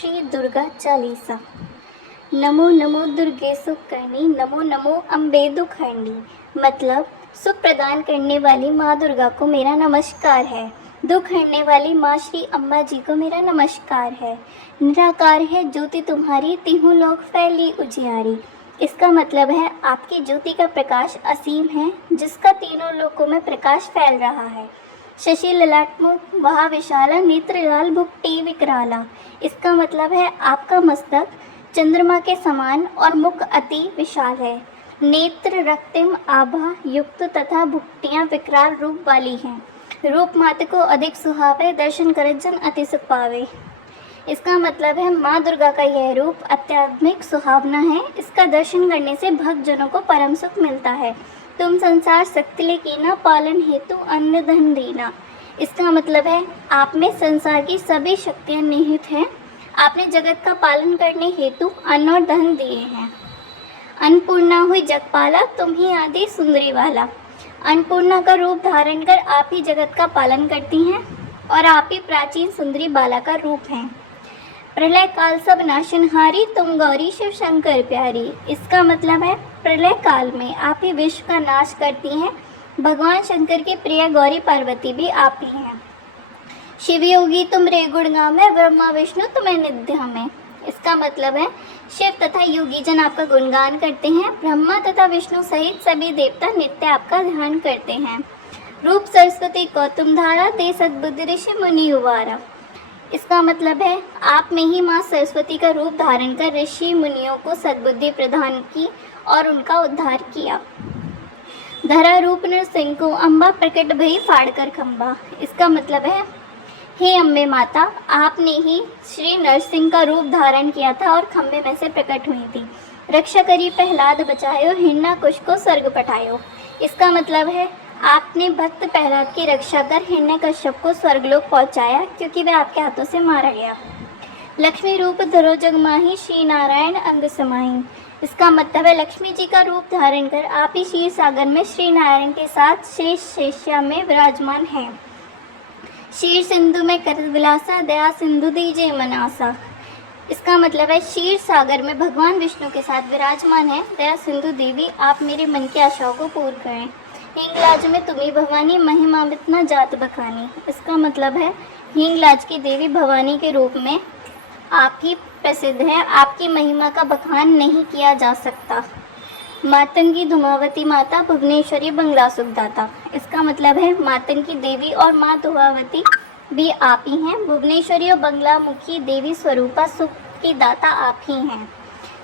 श्री दुर्गा चालीसा। नमो नमो दुर्गे सुख करनी, नमो नमो अम्बे दुख हरनी। मतलब सुख प्रदान करने वाली माँ दुर्गा को मेरा नमस्कार है। दुख हरने वाली माँ श्री अम्बा जी को मेरा नमस्कार है। निराकार है ज्योति तुम्हारी, तीनों लोक फैली उजियारी। इसका मतलब है आपकी ज्योति का प्रकाश असीम है, जिसका तीनों लोकों में प्रकाश फैल रहा है। शशि ललाट मुख वहा विशाला, नेत्र लाल भुक्टी विकराला। इसका मतलब है आपका मस्तक चंद्रमा के समान और मुख अति विशाल है। नेत्र रक्तिम आभा युक्त तथा भुक्टियां विकराल रूप वाली हैं। रूप मात्र को अधिक सुहावे, दर्शन कर जन अति सुख पावे। इसका मतलब है माँ दुर्गा का यह रूप अत्यात्मिक सुहावना है। इसका दर्शन करने से भक्त जनों को परम सुख मिलता है। तुम संसार शक्ति कीना, पालन हेतु अन्न धन देना। इसका मतलब है आप में संसार की सभी शक्तियाँ निहित हैं। आपने जगत का पालन करने हेतु अन्न और धन दिए हैं। अन्नपूर्णा हुई जगपाला, तुम ही आदि सुंदरी वाला। अन्नपूर्णा का रूप धारण कर आप ही जगत का पालन करती हैं और आप ही प्राचीन सुंदरी बाला का रूप हैं। प्रलय काल सब नाशनहारी, तुम गौरी शिव शंकर प्यारी। इसका मतलब है प्रलय काल में आप ही विश्व का नाश करती हैं। भगवान शंकर की प्रिय गौरी पार्वती भी आप ही हैं। शिव योगी तुम रे गुणगाम में, ब्रह्मा विष्णु तुम्हें निध्य में। इसका मतलब है शिव तथा योगी जन आपका गुणगान करते हैं। ब्रह्मा तथा विष्णु सहित सभी देवता नित्य आपका ध्यान करते हैं। रूप सरस्वती कौतुम धारा, दे सद्बुद्धि ऋषि मुनि उवारा। इसका मतलब है आप में ही माँ सरस्वती का रूप धारण कर ऋषि मुनियों को सद्बुद्धि प्रदान की और उनका उद्धार किया। धरा रूप नरसिंह को अम्बा, प्रकट भई फाड़ कर खम्बा। इसका मतलब है हे अम्बे माता, आपने ही श्री नरसिंह का रूप धारण किया था और खम्बे में से प्रकट हुई थी। रक्षा करी प्रहलाद बचायो, हिरण्यकुश को स्वर्ग पठायो। इसका मतलब है आपने भक्त प्रहलाद की रक्षा कर हिरण्यकश्यप को स्वर्गलोक पहुंचाया, क्योंकि वह आपके हाथों से मारा गया। लक्ष्मी रूप धरो जगमाही, श्री नारायण अंग समाही। इसका मतलब है लक्ष्मी जी का रूप धारण कर आप ही क्षीर सागर में श्री नारायण के साथ शेष शेष्या में विराजमान हैं। क्षीर सिंधु में कर विलासा, दया सिंधु दीजे मनासा। इसका मतलब है क्षीर सागर में भगवान विष्णु के साथ विराजमान है। दया सिंधु देवी, आप मेरे मन की आशाओं को पूर्ण करें। हिंगलाज में तुम्ही भवानी, महिमा इतना जात बखानी। इसका मतलब है हिंगलाज की देवी भवानी के रूप में आप ही प्रसिद्ध हैं। आपकी महिमा का बखान नहीं किया जा सकता। मातंगी धुमावती माता, भुवनेश्वरी बंगला सुखदाता। इसका मतलब है मातंगी देवी और माँ धुमावती भी आप ही हैं। भुवनेश्वरी और बंगला मुखी देवी स्वरूपा सुख की दाता आप ही हैं।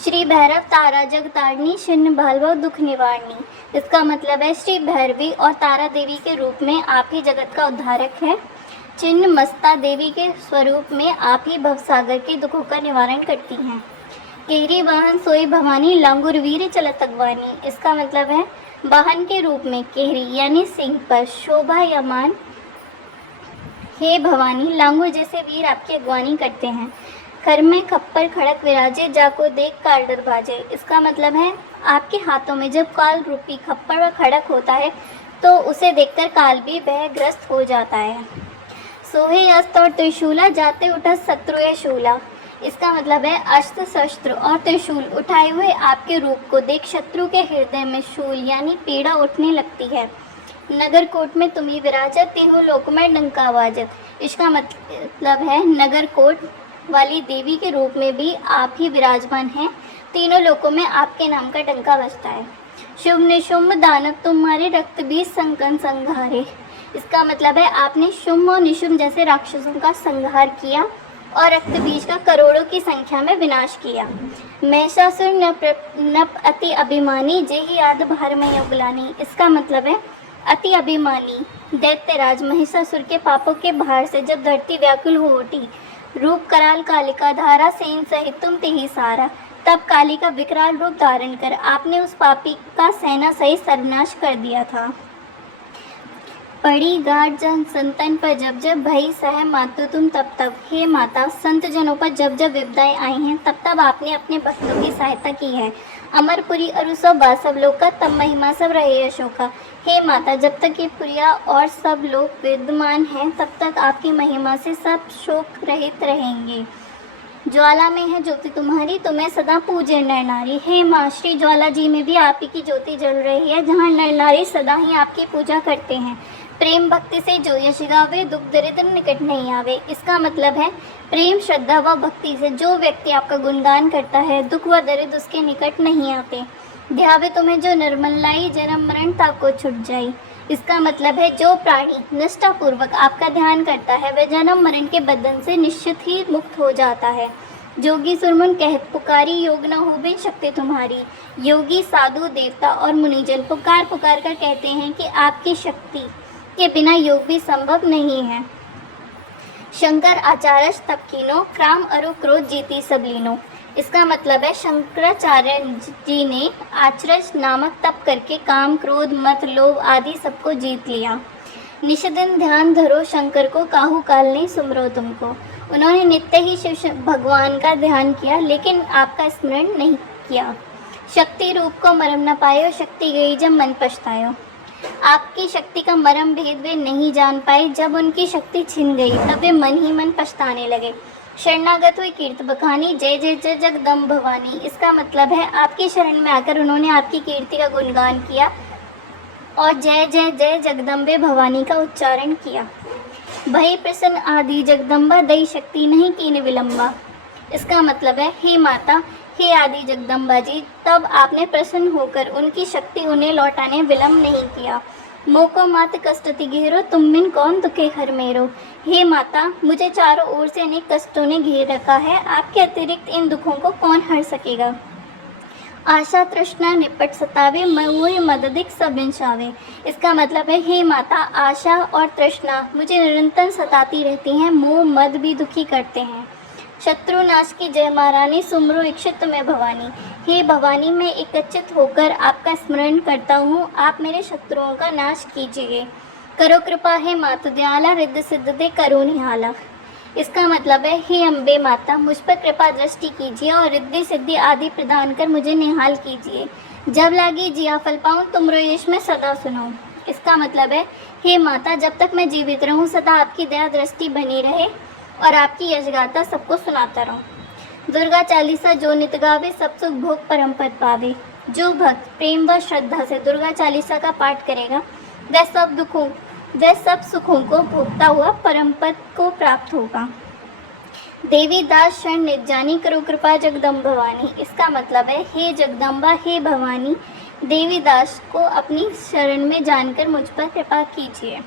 श्री भैरव तारा जगतारिणी, छिन्न भालव दुख निवारणी। इसका मतलब है श्री भैरवी और तारा देवी के रूप में आप ही जगत का उद्धारक है। छिन्न मस्ता देवी के स्वरूप में आप ही भवसागर के दुखों का निवारण करती हैं। केहरी वाहन सोई भवानी, लांगुर वीर चलत अगवानी। इसका मतलब है वाहन के रूप में केहरी यानी सिंह पर शोभायमान हे भवानी, लांगुर जैसे वीर आपकी अगवानी करते हैं। घर में खप्पर खड़क विराजे, जाको देख काल डर भाजे। इसका मतलब है आपके हाथों में जब काल रूपी खप्पर व खड़क होता है तो उसे देखकर काल भी भयग्रस्त हो जाता है। सोहे अस्त्र और त्रिशूला, जाते उठा शत्रु या शूला। इसका मतलब है अस्त्र शस्त्र और त्रिशूल उठाए हुए आपके रूप को देख शत्रु के हृदय में शूल यानी पीड़ा उठने लगती है। नगर कोट में तुम्ही विराजत, तीनों लोक में डंका वाजत। इसका मतलब है नगर कोट वाली देवी के रूप में भी आप ही विराजमान हैं। तीनों लोकों में आपके नाम का डंका बजता है। शुभ निशुंभ दानव तुम्हारे, रक्त बीज संकन संघारे। इसका मतलब है आपने शुंभ और निशुंभ जैसे राक्षसों का संहार किया और रक्त बीज का करोड़ों की संख्या में विनाश किया। महिषासुर नप अति अभिमानी, जेहि याद भार में उगलानी। इसका मतलब है अति अभिमानी दैत्यराज महिषासुर के पापों के भार से जब धरती व्याकुल हो उठी, रूप कराल कालिका धारा, सेन सहित तुम तेहि सारा। तब काली का विकराल रूप धारण कर आपने उस पापी का सेना सहित सर्वनाश कर दिया था। पड़ी गाढ़ जन संतन पर जब जब, भई सह मातु तुम तब तब। हे माता, संत जनों पर जब जब विपदाएं आई हैं तब तब आपने अपने भक्तों की सहायता की है। अमरपुरी अरुसो बासव लोग का, तब महिमा सब रहे अशोका। हे माता, जब तक ये पुरिया और सब लोग विद्यमान हैं तब तक आपकी महिमा से सब शोक रहित रहेंगे। ज्वाला में है ज्योति तुम्हारी, तुम्हें सदा पूजे नर नारी। हे माँ, श्री ज्वाला जी में भी आप ही की ज्योति जल रही है, जहाँ नर नारी सदा ही आपकी पूजा करते हैं। प्रेम भक्ति से जो यश गावे, दुख दरिद्र निकट नहीं आवे। इसका मतलब है प्रेम श्रद्धा व भक्ति से जो व्यक्ति आपका गुणगान करता है, दुख व दरिद्र उसके निकट नहीं आते। ध्यावे तुम्हें जो निर्मल लाई, जन्म मरण ताको छुट जाई। इसका मतलब है जो प्राणी निष्ठापूर्वक आपका ध्यान करता है वह जन्म मरण के बंधन से निश्चित ही मुक्त हो जाता है। जोगी सुरमुन कहत पुकारी, योग न हो बिन शक्ति तुम्हारी। योगी साधु देवता और मुनिजन पुकार पुकार कर कहते हैं कि आपकी शक्ति के बिना योग भी संभव नहीं है। शंकर आचार्य तप कीनो, क्राम अरु क्रोध जीती सब लीनो। इसका मतलब है शंकराचार्य जी ने आचरज नामक तप करके काम, क्रोध, मत, लोभ आदि सबको जीत लिया। निष्दिन ध्यान धरो शंकर को, काहू काल नहीं सुमरो तुमको। उन्होंने नित्य ही शिव भगवान का ध्यान किया, लेकिन आपका स्मरण नहीं किया। शक्ति रूप को मरम न पायो, शक्ति गई जब मन पछतायो। आपकी शक्ति का मरम भेद वे नहीं जान पाए। जब उनकी शक्ति छिन गई तब वे मन ही मन पछताने लगे। शरणागत हुई कीर्त बखानी, जय जय जय जगदम्ब भवानी। इसका मतलब है आपकी शरण में आकर उन्होंने आपकी कीर्ति का गुणगान किया और जय जय जय जगदम्बे भवानी का उच्चारण किया। भई प्रसन्न आदि जगदम्बा, दई शक्ति नहीं कीन विलंबा। इसका मतलब है हे माता, हे आदि जगदम्बा जी, तब आपने प्रसन्न होकर उनकी शक्ति उन्हें लौटाने विलंब नहीं किया। मोको मात कष्ट घेरो, तुम बिन कौन दुखे हर मेरो। हे माता, मुझे चारों ओर से अनेक कष्टों ने घेर रखा है, आपके अतिरिक्त इन दुखों को कौन हर सकेगा। आशा तृष्णा निपट सतावे, मोहि मददिक सब इंशावे। इसका मतलब है हे माता, आशा और तृष्णा मुझे निरंतर सताती रहती हैं, मोह मद भी दुखी करते हैं। शत्रु नाश की जय महारानी, सुमरो इच्छित में भवानी। हे भवानी, मैं एकचित होकर आपका स्मरण करता हूँ, आप मेरे शत्रुओं का नाश कीजिए। करो कृपा हे मातु दयाला, रिद्धि सिद्ध दे करो निहाला। इसका मतलब है हे अम्बे माता, मुझ पर कृपा दृष्टि कीजिए और रिद्धि सिद्धि आदि प्रदान कर मुझे निहाल कीजिए। जब लागी जिया फल पाऊँ, तुमरो यश में सदा सुनाऊँ। इसका मतलब है हे माता, जब तक मैं जीवित रहूँ सदा आपकी दया दृष्टि बनी रहे और आपकी यशगाथा सबको सुनाता रहूं। दुर्गा चालीसा जो नित गावे, सब सुख भोग परम पद पावे। जो भक्त प्रेम व श्रद्धा से दुर्गा चालीसा का पाठ करेगा वह सब सुखों को भोगता हुआ परम पद को प्राप्त होगा। देवी दास शरण नित जानी, करो कृपा जगदम्ब भवानी। इसका मतलब है हे जगदम्बा, हे भवानी, देवी दास को अपनी शरण में जानकर मुझ पर कृपा कीजिए।